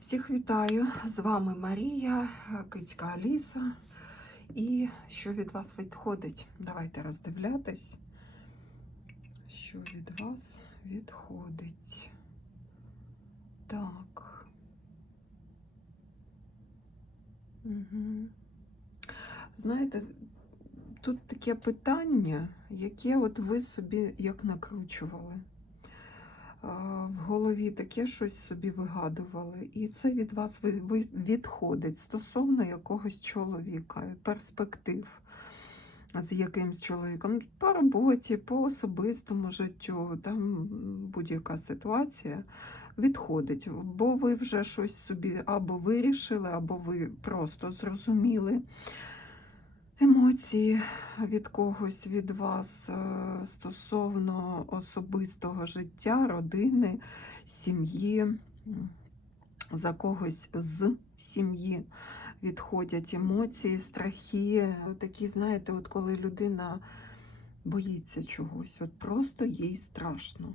Всіх вітаю! З вами Марія, Кицька Аліса. І що від вас відходить? Давайте роздивлятись, що від вас відходить. Так. Угу. Знаєте, тут таке питання, яке от ви собі як накручували. А, В голові таке щось собі вигадували, і це від вас відходить стосовно якогось чоловіка, перспектив з якимсь чоловіком по роботі, по особистому життю, там будь-яка ситуація відходить, бо ви вже щось собі або вирішили, або ви просто зрозуміли емоції від когось від вас е, стосовно особистого життя, родини, сім'ї, за когось з сім'ї відходять емоції, страхи. Такі, знаєте, от коли людина боїться чогось, от просто їй страшно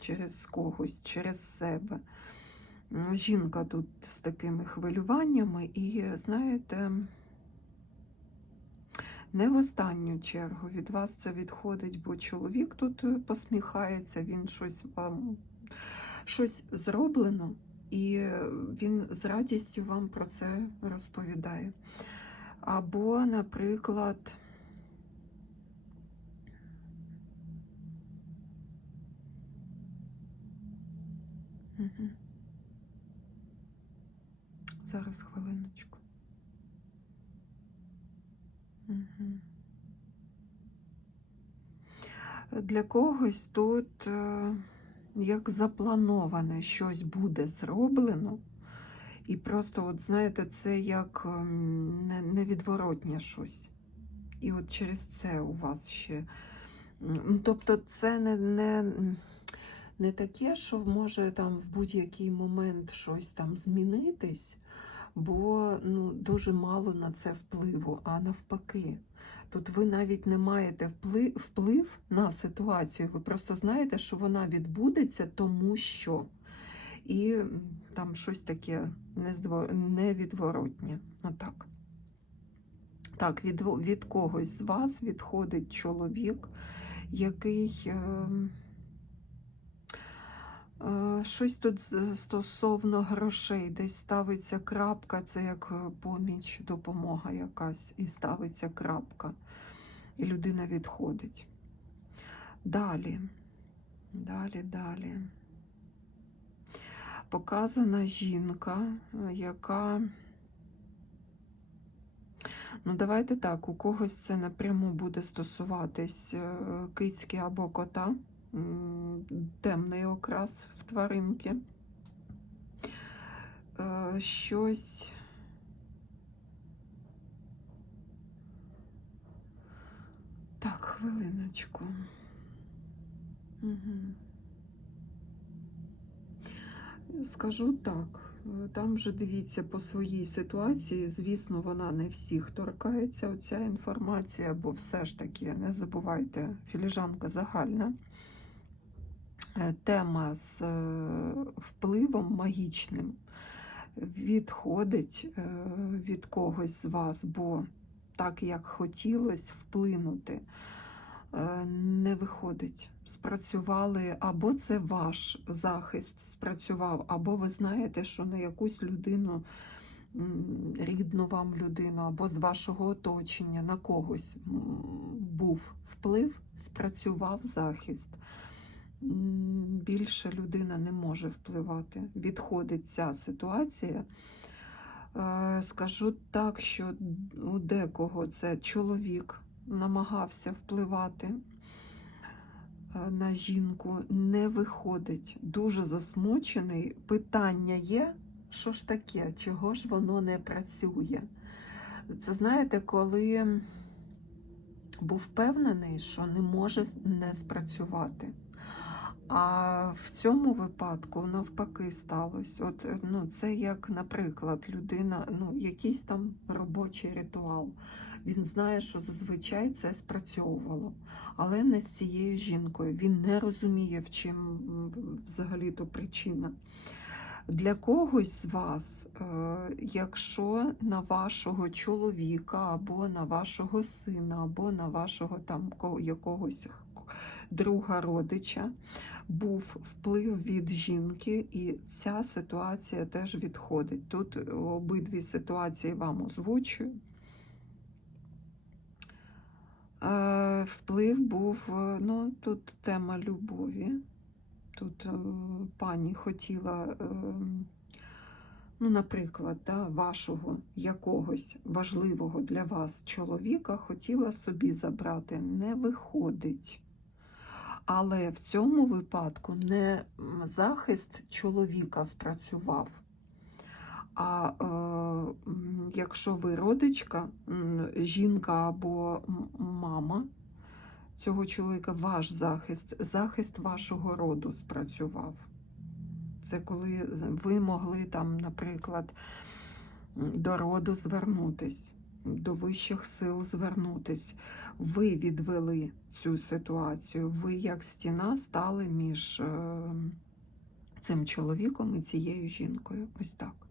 через когось, через себе. Жінка тут з такими хвилюваннями, і знаєте, не в останню чергу від вас це відходить, бо чоловік тут е, посміхається, він щось вам щось зроблено, і е, він з радістю вам про це розповідає. Або, наприклад, зараз хвилиночку. Для когось тут е, як заплановане щось буде зроблено, і просто, от знаєте, це як ем, невідворотнє щось. І от через це у вас ще. ну, Тобто, це не, не, не таке, що може там в будь-який момент щось там змінитись, бо ну, дуже мало на це впливу, а навпаки. Тут ви навіть не маєте вплив, вплив на ситуацію, ви просто знаєте, що вона відбудеться, тому що. І там щось таке невідворотнє. Отак. Так, від, від когось з вас відходить чоловік, який. Е, Щось тут стосовно грошей, десь ставиться крапка, це як е, поміч, допомога якась, і ставиться крапка, і людина відходить. Далі, далі, далі. Показана жінка, яка. Ну, давайте так, у когось це напряму буде стосуватись е, кицьки або кота темний окрас в тваринки. Е, Щось. Так, хвилиночку. Угу. Скажу так, там вже дивіться по своїй ситуації. Звісно, вона не всіх торкається, оця інформація, бо все ж таки не забувайте, філіжанка загальна. Е, Тема з е, впливом магічним відходить е, від когось з вас, бо так, як хотілося вплинути, не виходить. Спрацювали, або це ваш захист спрацював, або ви знаєте, що на якусь людину, рідну вам людину, або з вашого оточення на когось був вплив, спрацював захист. Більше людина не може впливати. Відходить ця ситуація. Е, Скажу так, що у декого це чоловік намагався впливати е, на жінку, не виходить. Дуже засмучений. Питання є, що ж таке, чого ж воно не працює? Це знаєте, коли був впевнений, що не може не спрацювати. А в цьому випадку навпаки сталося. От е, ну, це як, наприклад, людина, ну, якийсь там робочий ритуал. Він знає, що зазвичай це спрацьовувало, але не з цією жінкою. Він не розуміє, в чим взагалі то причина. Для когось з вас, е, якщо на вашого чоловіка, або на вашого сина, або на вашого там якогось друга родича був вплив від жінки, і ця ситуація теж відходить. Тут обидві ситуації вам озвучую. Е, Вплив був, е, ну, тут тема любові. Тут е, пані хотіла, ну, наприклад, да, вашого якогось важливого для вас чоловіка хотіла собі забрати. Не виходить. Але в цьому випадку не захист чоловіка спрацював. А е, якщо ви родичка, жінка або мама цього чоловіка, ваш захист, захист вашого роду спрацював. Це коли ви могли там, наприклад, до роду звернутись, до вищих сил звернутись. Ви відвели цю ситуацію. Ви, як стіна, стали між е, цим чоловіком і цією жінкою. Ось так.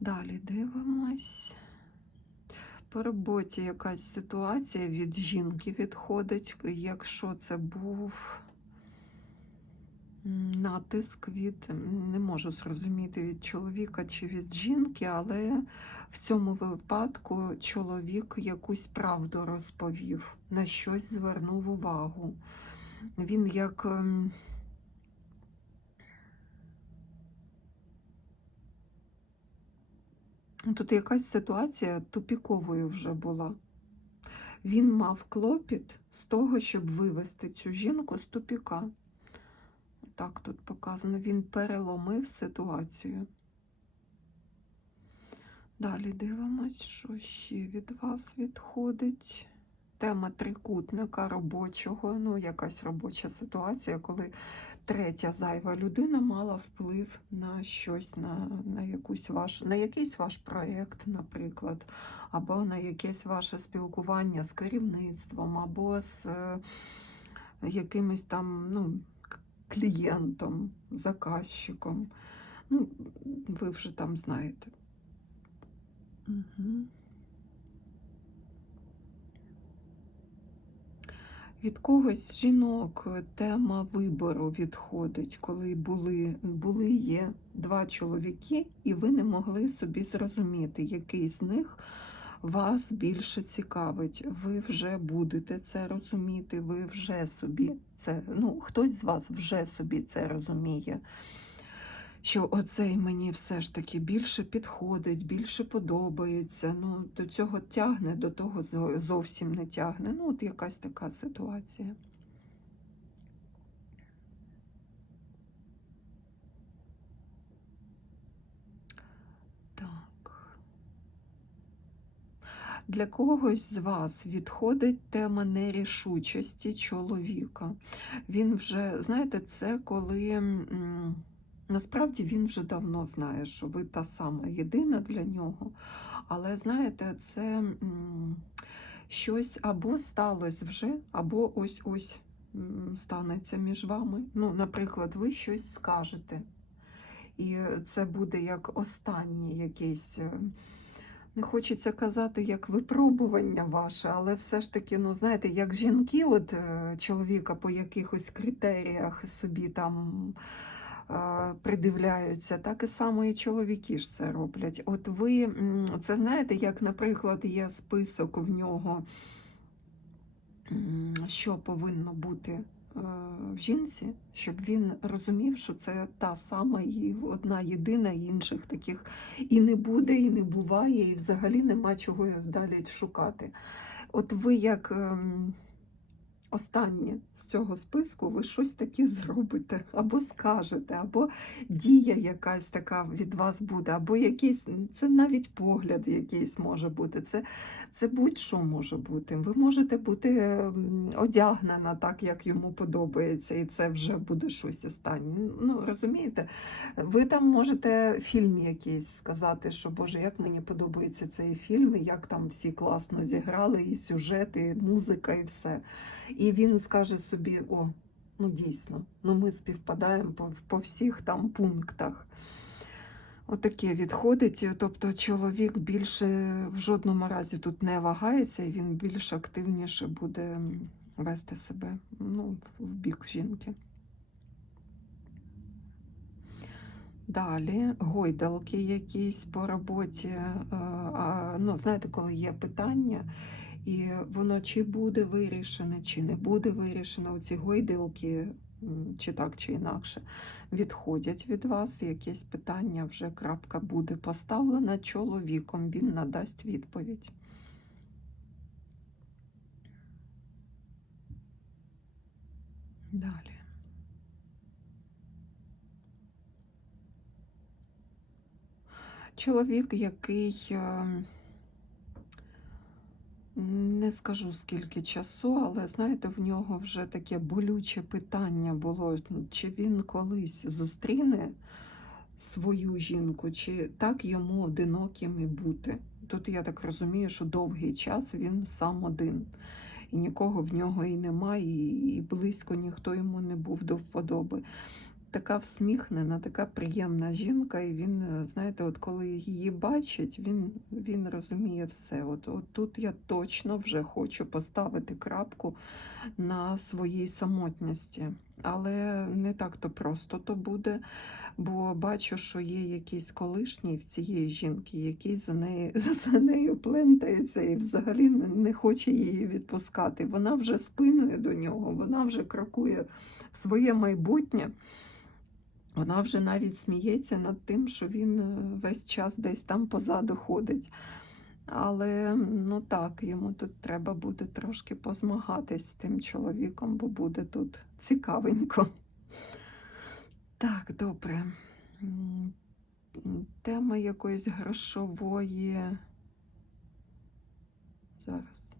Далі дивимось. По роботі якась ситуація від жінки відходить, якщо це був натиск від, не можу зрозуміти, від чоловіка чи від жінки, але в цьому випадку чоловік якусь правду розповів, на щось звернув увагу. Він як. ем, Тут якась ситуація тупіковою вже була. Він мав клопіт з того, щоб вивести цю жінку з тупіка. Так тут показано, він переломив ситуацію. Далі дивимось, що ще від вас відходить. Тема трикутника робочого, ну, якась робоча ситуація, коли третя зайва людина мала вплив на щось, на, на, якусь ваш, на якийсь ваш проєкт, наприклад, або на якесь ваше спілкування з керівництвом, або з е, якимось там ну, клієнтом, заказчиком. Ну, ви вже там знаєте. Угу. Від когось жінок е, тема вибору відходить, коли були, були є два чоловіки, і ви не могли собі зрозуміти, який з них вас більше цікавить. Ви вже будете це розуміти, ви вже собі це, ну, хтось з вас вже собі це розуміє. Що оцей мені все ж таки більше підходить, більше подобається. Ну, до цього тягне, до того зовсім не тягне. Ну, от якась така ситуація. Для когось з вас відходить тема нерішучості чоловіка. Він вже, знаєте, це коли насправді він вже давно знає, що ви та сама єдина для нього. Але знаєте, це щось або сталося вже, або ось-ось станеться між вами. Ну, наприклад, ви щось скажете. І це буде як останнє якесь. Не хочеться казати як випробування ваше, але все ж таки, ну знаєте, як жінки, от е, чоловіка по якихось критеріях собі там е, придивляються, так і само і чоловіки ж це роблять. От ви це знаєте, як, наприклад, є список в нього, що повинно бути в жінці, щоб він розумів, що це та сама і одна єдина, і інших таких і не буде, і не буває, і взагалі нема чого далі шукати. От ви як ем, останнє з цього списку, ви щось таке зробите, або скажете, або дія якась така від вас буде, або якийсь, це навіть погляд якийсь може бути. Це, це будь-що може бути. Ви можете бути ем, одягнена так, як йому подобається, і це вже буде щось останнє. Ну, розумієте? Ви там можете фільм якийсь сказати, що Боже, як мені подобається цей фільм, і як там всі класно зіграли, і сюжет, і музика, і все. І він скаже собі: о, ну дійсно, ну ми співпадаємо по, по всіх там пунктах. Отаке відходить. Тобто чоловік більше в жодному разі тут не вагається, і він більш активніше буде вести себе ну, в бік жінки. Далі гойдалки якісь по роботі. е, Ну, знаєте, коли є питання, і воно чи буде вирішене, чи не буде вирішено. Оці гойдалки, м, чи так, чи інакше, відходять від вас. Якесь питання вже крапка буде поставлена чоловіком, він надасть відповідь. Далі. Чоловік, який е, не скажу скільки часу, але знаєте, в нього вже таке болюче питання було, чи він колись зустріне свою жінку, чи так йому одиноким і бути. Тут я так розумію, що довгий час він сам один, і нікого в нього і немає, і, близько ніхто йому не був до вподоби. Така всміхнена, така приємна жінка, і він, е, знаєте, от коли її бачить, він, він розуміє все. От, от тут я точно вже хочу поставити крапку на своїй самотності. Але не так то просто то буде, бо бачу, що є якийсь колишній в цієї жінки, який за нею, за нею плентається і взагалі не, не хоче її відпускати. Вона вже спиною до нього, вона вже крокує в своє майбутнє. Вона вже навіть сміється над тим, що він е, весь час десь там позаду ходить. Але ну так, йому тут треба буде трошки позмагатись з тим чоловіком, бо буде тут цікавенько. Так, добре. Тема якоїсь грошової. Зараз.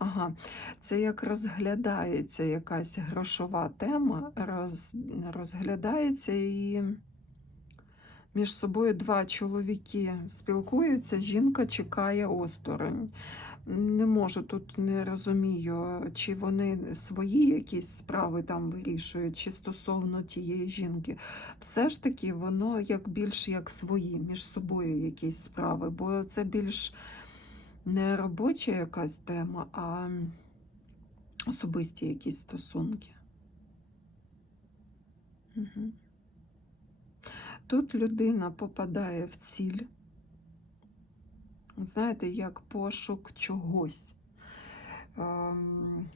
Ага, це як розглядається якась грошова тема, роз, розглядається і між собою два чоловіки спілкуються, жінка чекає осторонь. Не можу тут не розумію, чи вони свої якісь справи там вирішують, чи стосовно тієї жінки. Все ж таки, воно як більш як свої, між собою якісь справи, бо це більш не робоча якась тема, а особисті якісь стосунки. Угу. Тут людина попадає в ціль. Знаєте, як пошук чогось. Ем,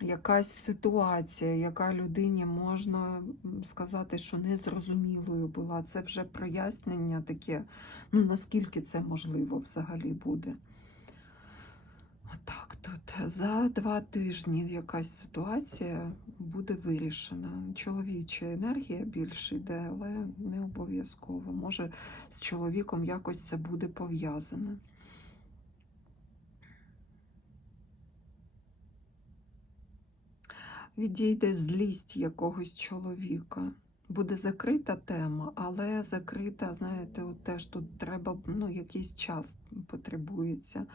якась ситуація, яка людині можна сказати, що незрозумілою була. Це вже прояснення таке, ну наскільки це можливо взагалі буде. Отак тут. За два тижні якась ситуація буде вирішена. Чоловіча енергія більше йде, але не обов'язково. Може, з чоловіком якось це буде пов'язане. Відійде злість якогось чоловіка. Буде закрита тема, але закрита, знаєте, от теж тут треба ну, якийсь час потребується.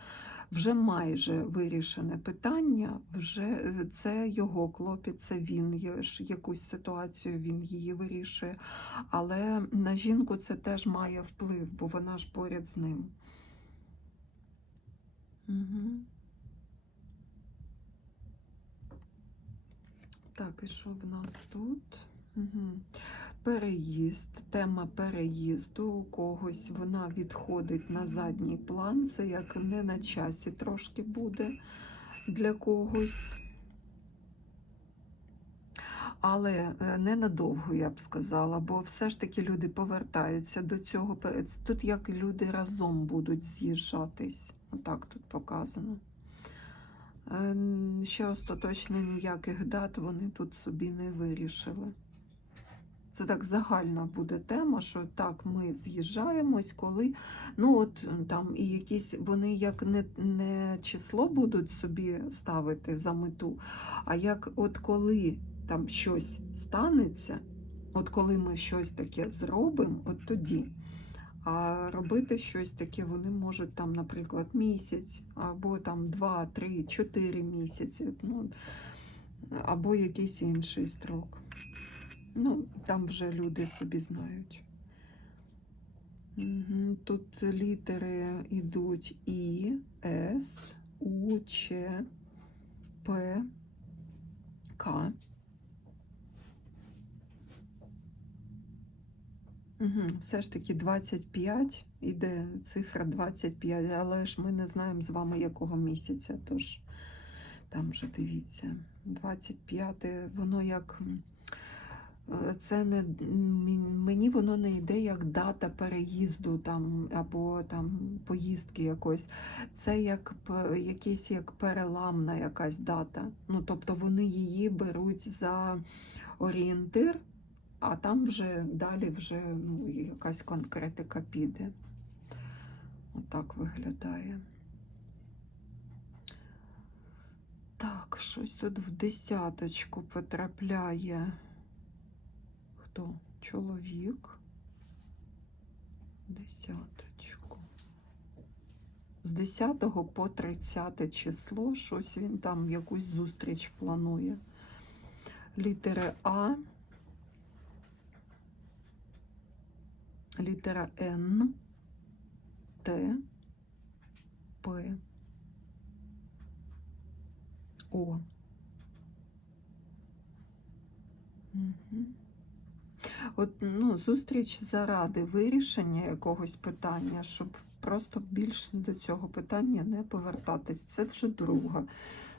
Вже майже вирішене питання, вже е, це його клопіт, це він якусь ситуацію, він її вирішує. Але на жінку це теж має вплив, бо вона ж поряд з ним. Угу. Так, і що в нас тут? Переїзд, тема переїзду у когось вона відходить на задній план. Це як не на часі трошки буде для когось. Але е, ненадовго, я б сказала, бо все ж таки люди повертаються до цього. Тут як люди разом будуть з'їжджатись. Отак тут показано. Е, Ще остаточно ніяких дат вони тут собі не вирішили. Це так загальна буде тема, що так, ми з'їжджаємось, коли. Ну, от там і якісь вони як не, не число будуть собі ставити за мету, а як от коли там щось станеться, от коли ми щось таке зробимо, от тоді. А робити щось таке вони можуть там, наприклад, місяць, або там 2, 3, 4 місяці, ну, або якийсь інший строк. Ну, там вже люди собі знають. Угу. Тут літери йдуть І, С, У, Ч, П, К. Угу. Все ж таки 25 іде цифра 25, але ж ми не знаємо з вами якого місяця, тож там вже дивіться. 25, воно як. Це не мені воно не йде як дата переїзду там або там поїздки якоїсь. Це як якийсь як переламна якась дата. Ну тобто вони її беруть за орієнтир, а там вже далі вже ну, якась конкретика піде. Отак виглядає. Так, щось тут в десяточку потрапляє. Хто? Чоловік. Десяточку. З 10 по 30 число, щось він там якусь зустріч планує. Літери А. Літера Н, Т, П, О. Угу. От, ну, зустріч заради вирішення якогось питання, щоб просто більше до цього питання не повертатись. Це вже друга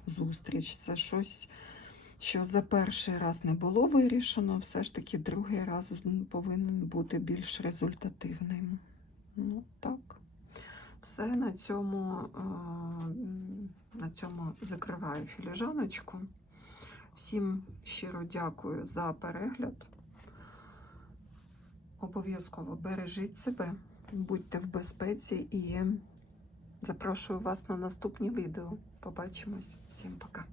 зустріч. Це щось, що за перший раз не було вирішено, все ж таки другий раз повинен бути більш результативним. Ну, так. Все на цьому, е, на цьому закриваю філіжаночку. Всім щиро дякую за перегляд. Обов'язково бережіть себе, будьте в безпеці і запрошую вас на наступні відео. Побачимось. Всім пока.